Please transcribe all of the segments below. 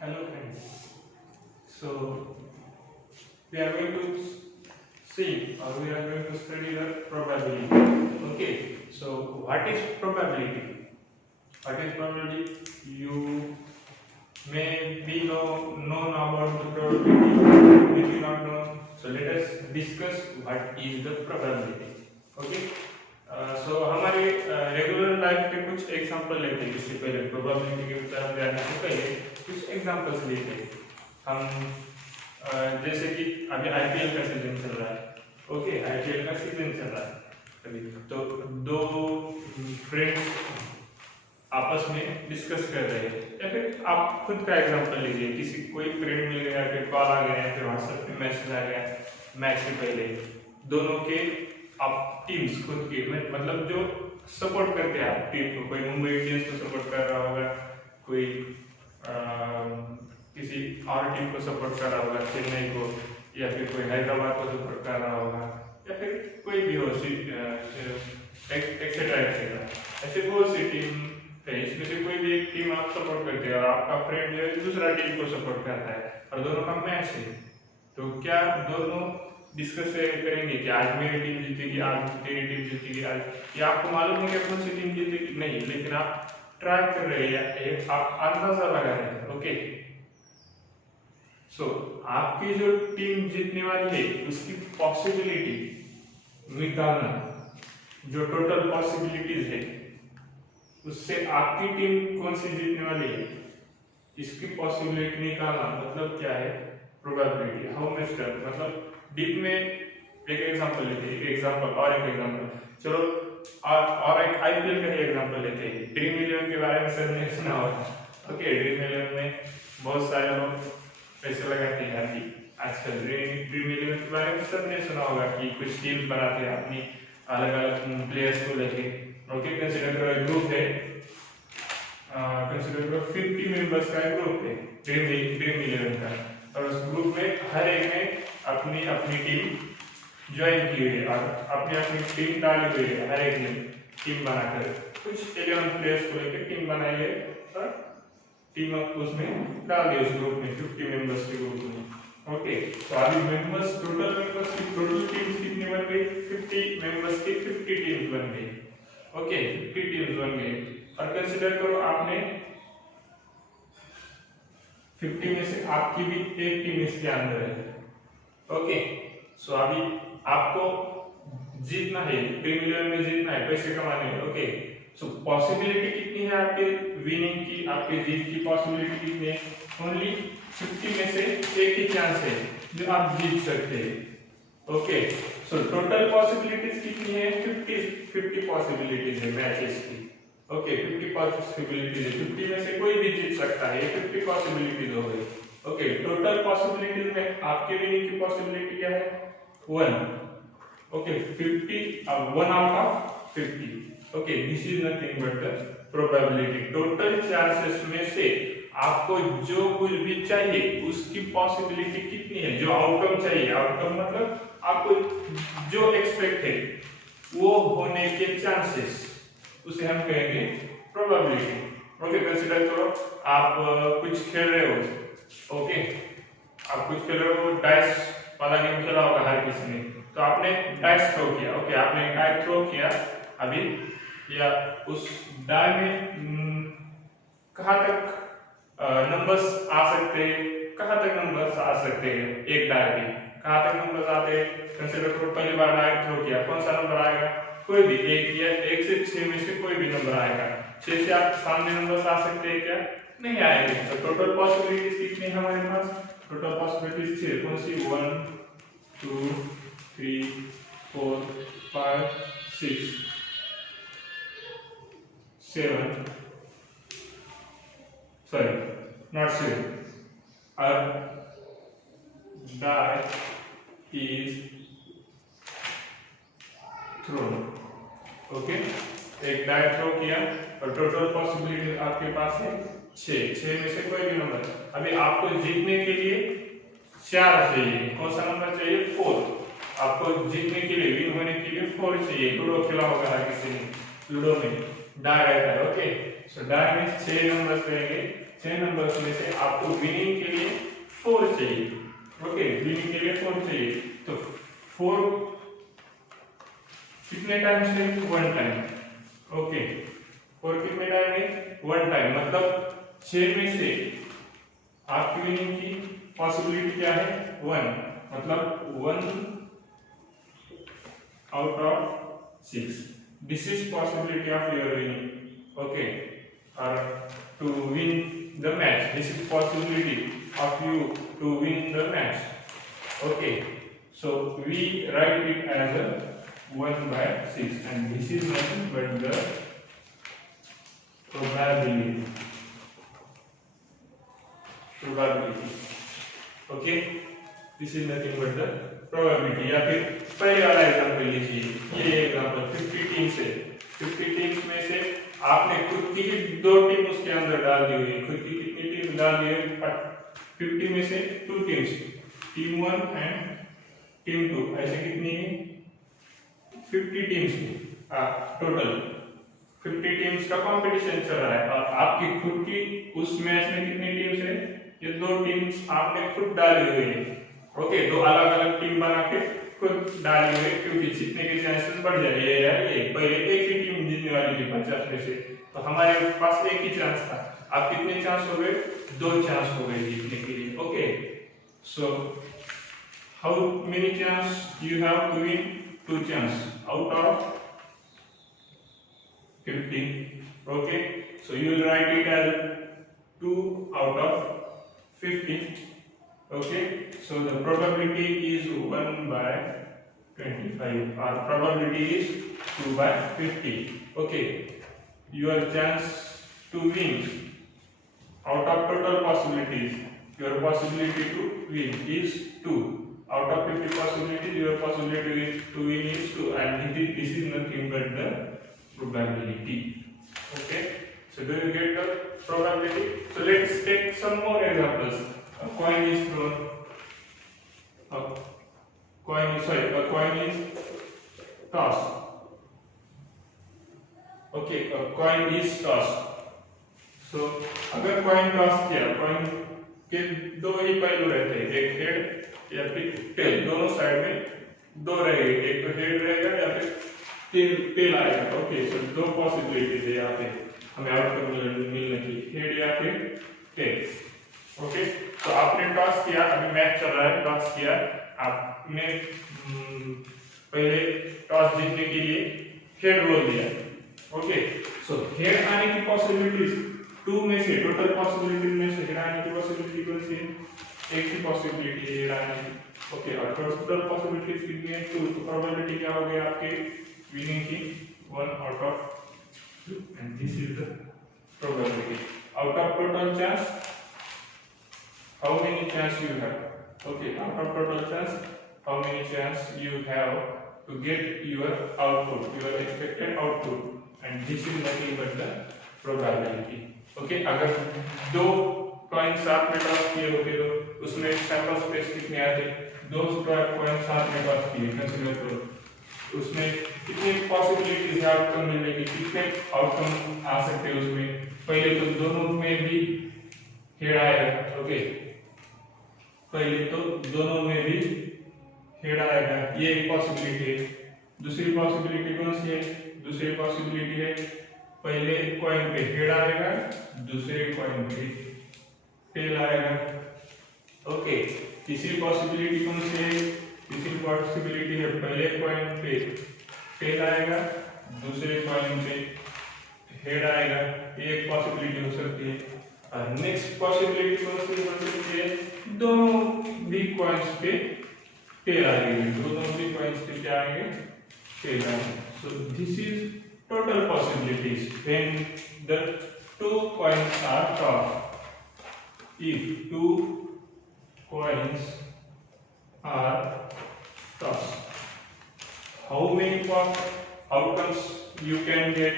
Hello friends. So we are going to see or we are going to study the probability. Okay. So what is probability? What is probability? You may be known about the probability. We do not know. So let us discuss what is the probability. Okay. सो हमारे regular life के कुछ example लेते हैं इससे पहले probability की तरफ जाने से पहले कुछ एग्जांपल्स लेते हैं हम जैसे कि अभी आईपीएल का सीजन चल रहा है। ओके, आईपीएल का सीजन चल रहा है अभी तो दो फ्रेंड्स आपस में डिस्कस कर रहे हैं या फिर आप खुद का एग्जांपल लीजिए, किसी कोई फ्रेंड मिल गया, फिर कॉल आ गया, फिर व्हाट्सएप पे मैसेज आ गया मैच से पहले, दोनों के आप टीम्स खुद की मतलब जो सपोर्ट करते हैं आप टीम को, कोई मुंबई इंडियंस को सपोर्ट कर रहा होगा, कोई किसी और टीम को सपोर्ट कर रहा होगा, चेन्नई को, या फिर कोई हैदराबाद को सपोर्ट कर रहा होगा, या फिर कोई भी हो एक्सेट्रा एक्सेट्रा। ऐसे बहुत सी टीम है, इसमें से कोई भी एक टीम आप सपोर्ट करते हैं और आपका फ्रेंड जो है दूसरा टीम को सपोर्ट करता है और दोनों का मैच है, तो क्या दोनों डिस्कस करेंगे कि आज मेरी टीम जीतेगी, आज तेरी टीम जीतेगी, आज ये आपको मालूम है कि कौन सी टीम जीतेगी नहीं, लेकिन आप ट्राई कर रहे हैं, आप अंदाजा लगा रहे हैं। ओके, सो आपकी जो टीम जीतने वाली है उसकी पॉसिबिलिटी निकालना, जो टोटल पॉसिबिलिटीज है उससे आपकी टीम कौन सी जीतने वाली है इसकी पॉसिबिलिटी निकालना, मतलब क्या है प्रोबेबिलिटी। हाउ मच टफ, मतलब डीप में एक एग्जांपल लेते हैं, एक एग्जांपल और एक एग्जांपल, चलो और एक आईपीएल का ही एग्जांपल लेते हैं। ड्रीम 11 के बारे में सबने सुना होगा। ओके, ड्रीम 11 में बहुत सारे लोग पैसे लगाते हैं अभी आजकल। ड्रीम 11 के बारे में सबने सुना होगा कि कुछ टीम बनाते हैं अपनी अलग अलग प्लेयर्स को लेके। ओके, कंसीडर करो ग्रुप है, कंसीडर करो 50 मेंबर्स का ग्रुप है ड्रीम 11 का, और उस ग्रुप में हर एक ने अपनी अपनी टीम ज्वाइन की हुई है और अपनी अपनी टीम डाली हुई है, हर एक ने टीम बनाकर कुछ 11 प्लेयर्स को लेकर टीम बनाई है और टीम उसमें डाल दी उस ग्रुप में 50 मेंबर्स के ग्रुप में। ओके, तो अभी मेंबर्स टोटल मेंबर्स की टोटल टीम्स कितनी बन गई? 50 मेंबर्स की 50 टीम्स बन गई। ओके, 50 टीम्स बन गई और कंसीडर करो आपने 50 में से आपकी भी एक टीम इसके अंदर है। ओके, सो अभी आपको जीतना है, ड्रीम 11 में जीतना है, पैसे कमाने हैं। ओके, सो पॉसिबिलिटी कितनी है आपके विनिंग की, आपके जीत की पॉसिबिलिटी कितनी है? ओनली 50 में से एक ही चांस है जो आप जीत सकते हैं। ओके, सो टोटल पॉसिबिलिटीज कितनी है? 50 पॉसिबिलिटीज है मैचेस की। ओके, 50 पॉसिबिलिटीज है, 50 में से कोई भी जीत सकता है, ये 50 पॉसिबिलिटीज हो गई। ओके, टोटल पॉसिबिलिटीज में आपके विनिंग की पॉसिबिलिटी क्या है? 1। Okay, 50 1 out of 50। Okay, this is nothing but the probability. Total chances में से आपको जो कुछ भी चाहिए उसकी पॉसिबिलिटी कितनी है, जो आउटकम चाहिए, आउटकम मतलब आपको जो एक्सपेक्ट है वो होने के चांसेस, उसे हम कहेंगे प्रोबेबिलिटी। ओके, कंसीडर करो आप कुछ खेल रहे हो। ओके, आप कुछ खेल रहे हो, डाइस वाला गेम खेला होगा हर किसी ने, तो आपने डाइस थ्रो किया। ओके, आपने डाइस थ्रो किया अभी, या उस डाई में कहाँ तक नंबर्स आ सकते हैं, कहाँ तक नंबर्स आ सकते हैं, एक डाई में कहाँ तक नंबर्स आते हैं। कंसीडर करो पहली बार डाई थ्रो किया, कौन सा नंबर आएगा? कोई भी एक, या 1 से 6 में से कोई भी नंबर आएगा। 6 से आप सामने नंबर्स आ सकते हैं क्या? नहीं आएंगे। तो टोटल पॉसिबिलिटीज कितनी है हमारे पास? टोटल पॉसिबिलिटीज 6, कौन सी? 1 2 3 4 5 6 7, sorry, not 7. A die is thrown. Okay, एक डाई थ्रो किया और टोटल पॉसिबिलिटी आपके पास है 6 में से कोई भी नंबर। अभी आपको जीतने के लिए 4 चाहिए, कौन सा नंबर चाहिए? 4। आपको जीतने के लिए, विन होने के लिए 4 चाहिए। लूडो खेला होगा हर किसी ने, लूडो में डाई रहता है। ओके, सो डाई में 6 नंबर्स रहेंगे 6 नंबर्स में से आपको विनिंग के लिए 4 चाहिए। ओके, विनिंग के लिए 4 चाहिए, तो 4 कितने टाइम से? 1 टाइम। ओके, 4 कितने टाइम में? 1 टाइम, मतलब 6 में से आपकी विनिंग की पॉसिबिलिटी क्या है? 1, मतलब 1 out of 6. This is possibility of your winning. Okay, or to win the match. This is possibility of you to win the match. Okay, so we write it as a 1/6, and this is nothing but the probability. Okay, this is nothing but the probability. या फिर पहले वाला example लीजिए, ये example 50 teams है। 50 teams में से आपने खुद की 2 टीम उसके अंदर डाल दी हुई है। खुद की कितनी टीम डाल दी है? 50 में से 2 टीम्स, टीम 1 एंड टीम 2, ऐसे कितनी है? 50 टीम्स टोटल 50 टीम्स का कंपटीशन चल रहा है, और आपकी खुद की उस मैच में कितनी टीम्स है? ये 2 टीम्स आपने खुद डाली हुई है। ओके, 2 अलग अलग टीम बना के खुद डाली हुई, क्योंकि जीतने के चांसेस बढ़ जाए। ये पहले एक ही टीम जीतने वाली थी 50 में से, तो हमारे पास एक ही चांस था। अब कितने चांस हो गए? 2 चांस हो गए जीतने के लिए। Okay, so how many chance you have to win? 2 chance out of 50. Okay, so you will write it as 2 out of 50. Okay, so the probability is 1/25. Our probability is 2/50. Okay, your chance to win out of total possibilities, your possibility to win is 2. Out of 50 possibilities, your possibility to win is 2, and this is nothing but the probability. Okay, so do you get the probability? So let's take some more examples. A coin is thrown. A coin is tossed. Okay, a coin is tossed. So अगर coin toss किया, coin के 2 ही पहलू रहते हैं, एक head या फिर tell, दोनों साइड में 2 रहेंगे, एक तो हेड रहेगा या फिर टेल आएगा। ओके, सो 2 पॉसिबिलिटीज है यहाँ पे हमें आउटकम मिलने की, हेड या फिर टेल। ओके, तो आपने टॉस किया, अभी मैच चल रहा है, टॉस किया आपने, पहले टॉस जीतने के लिए हेड बोल दिया। ओके, सो हेड आने की पॉसिबिलिटीज 2 में से, टोटल पॉसिबिलिटीज में से हेड आने की पॉसिबिलिटी कौन सी है? एक ही पॉसिबिलिटी है हेड आने की। ओके, और टोटल पॉसिबिलिटीज कितनी है? 2, तो प्रोबेबिलिटी क्या हो गई आपके विनिंग की? 1 out of 2, and this is the probability. Out of total chance, how many chance you have? Okay, out of total chance, how many chance you have to get your output, your expected output, and this is nothing but the probability. Okay, अगर 2 coin साथ में toss किए होते तो उसमें sample space कितने आते? 2 coin साथ में टॉस किए, कंसीडर करो, उसमें कितनी पॉसिबिलिटीज है आउटकम मिलने की, कितने आउटकम आ सकते हैं उसमें? पहले तो दोनों में भी हेड आएगा। ओके, पहले तो दोनों में भी हेड आएगा, ये एक पॉसिबिलिटी है। दूसरी पॉसिबिलिटी कौन सी है? दूसरी पॉसिबिलिटी है पहले कॉइन पे हेड आएगा, दूसरे कॉइन पे टेल आएगा। ओके, तीसरी पॉसिबिलिटी कौन सी है? तीसरी पॉसिबिलिटी है पहले कॉइन पे टेल आएगा, दूसरे कॉइन पे हेड आएगा, ये एक पॉसिबिलिटी हो सकती है। और नेक्स्ट पॉसिबिलिटी कौन सी हो सकती है? दोनों भी कॉइन्स पे टेल आएंगे, दोनों भी कॉइन्स पे क्या आएंगे? टेल आएंगे। सो this is total possibilities when the 2 coins are tossed. If 2 coins are tossed, how many outcomes you can get?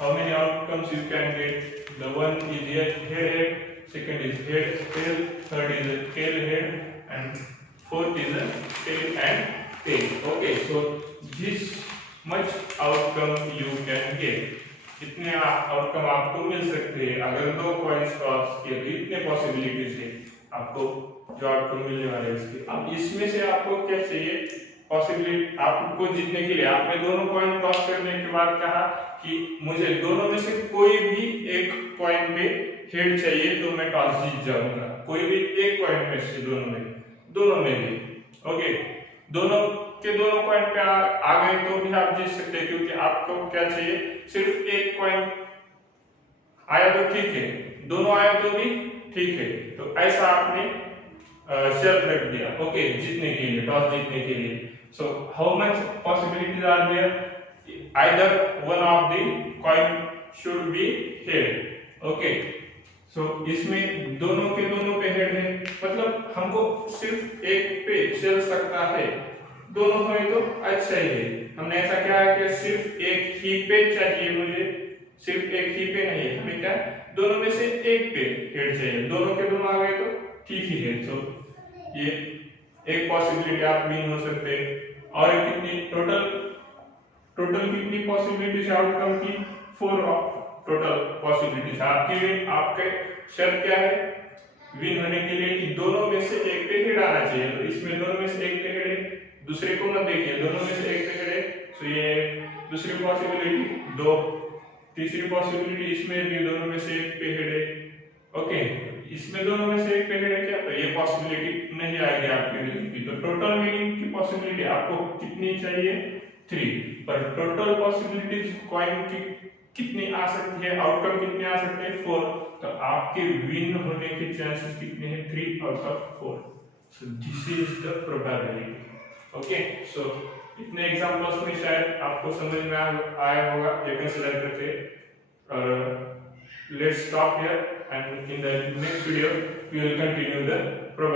How many outcomes you can get? The one is head, second is head tail, third is a tail head, and fourth is a tail and tail. Okay, so this much outcome you can get. इतने outcome आपको मिल सकते हैं। अगर 2 coins toss किए तो इतने possibilities है आपको जो आउटकम मिलने वाले हैं इसके। अब इसमें से आपको क्या चाहिए पॉसिबिलिटी आपको जीतने के लिए। आपने दोनों कॉइन टॉस करने के बाद कहा कि मुझे दोनों में से कोई भी एक कॉइन पे हेड चाहिए तो मैं टॉस जीत जाऊंगा। कोई भी एक कॉइन में से दोनों में भी ओके, दोनों के दोनों कॉइन पे आ गए तो भी आप जीत सकते हैं, क्योंकि आपको क्या चाहिए सिर्फ एक कॉइन आया तो ठीक है, दोनों आया तो भी ठीक है। तो ऐसा आपने शेल्फ रख दिया ओके जीतने के लिए, टॉस जीतने के लिए। So how much possibilities are there, either one of the coin should be head okay. So इसमें दोनों के दोनों पे हेड है, मतलब हमको सिर्फ एक पे चल सकता है, दोनों हुए तो अच्छा ही है। हमने ऐसा क्या है कि सिर्फ एक ही पे चाहिए, मुझे सिर्फ एक ही पे नहीं है, हमें क्या दोनों में से एक पे हेड चाहिए, दोनों के दोनों आ गए तो ठीक ही है। तो ये एक पॉसिबिलिटी आप विन हो सकते हैं। और कितनी टोटल कितनी पॉसिबिलिटीज आउटकम की 4 टोटल पॉसिबिलिटीज आपके शर्त क्या है विन होने के लिए कि दोनों में से एक पे हेड आना चाहिए। तो इसमें दोनों में से एक पे हेड है, दूसरे को मत देखिए, दोनों में से एक पे हेड है। तो ये दूसरी पॉसिबिलिटी 2, तीसरी पॉसिबिलिटी इसमें भी दोनों में से एक पे हेड है ओके। इसमें दोनों में से एक पे हेड है क्या, तो ये पॉसिबिलिटी नहीं आएगी आपकी विनिंग की। तो टोटल विनिंग की पॉसिबिलिटी आपको कितनी चाहिए 3, पर टोटल पॉसिबिलिटीज कॉइन की कितनी आ सकती है, आउटकम कितने आ सकते हैं 4। तो आपके विन होने के चांसेस कितने हैं 3 out of 4। So this is the probability okay. So इतने एग्जांपल्स में शायद आपको समझ में आया होगा, ये कंसीडर करके। और let's stop here and in the next video we will continue the problem.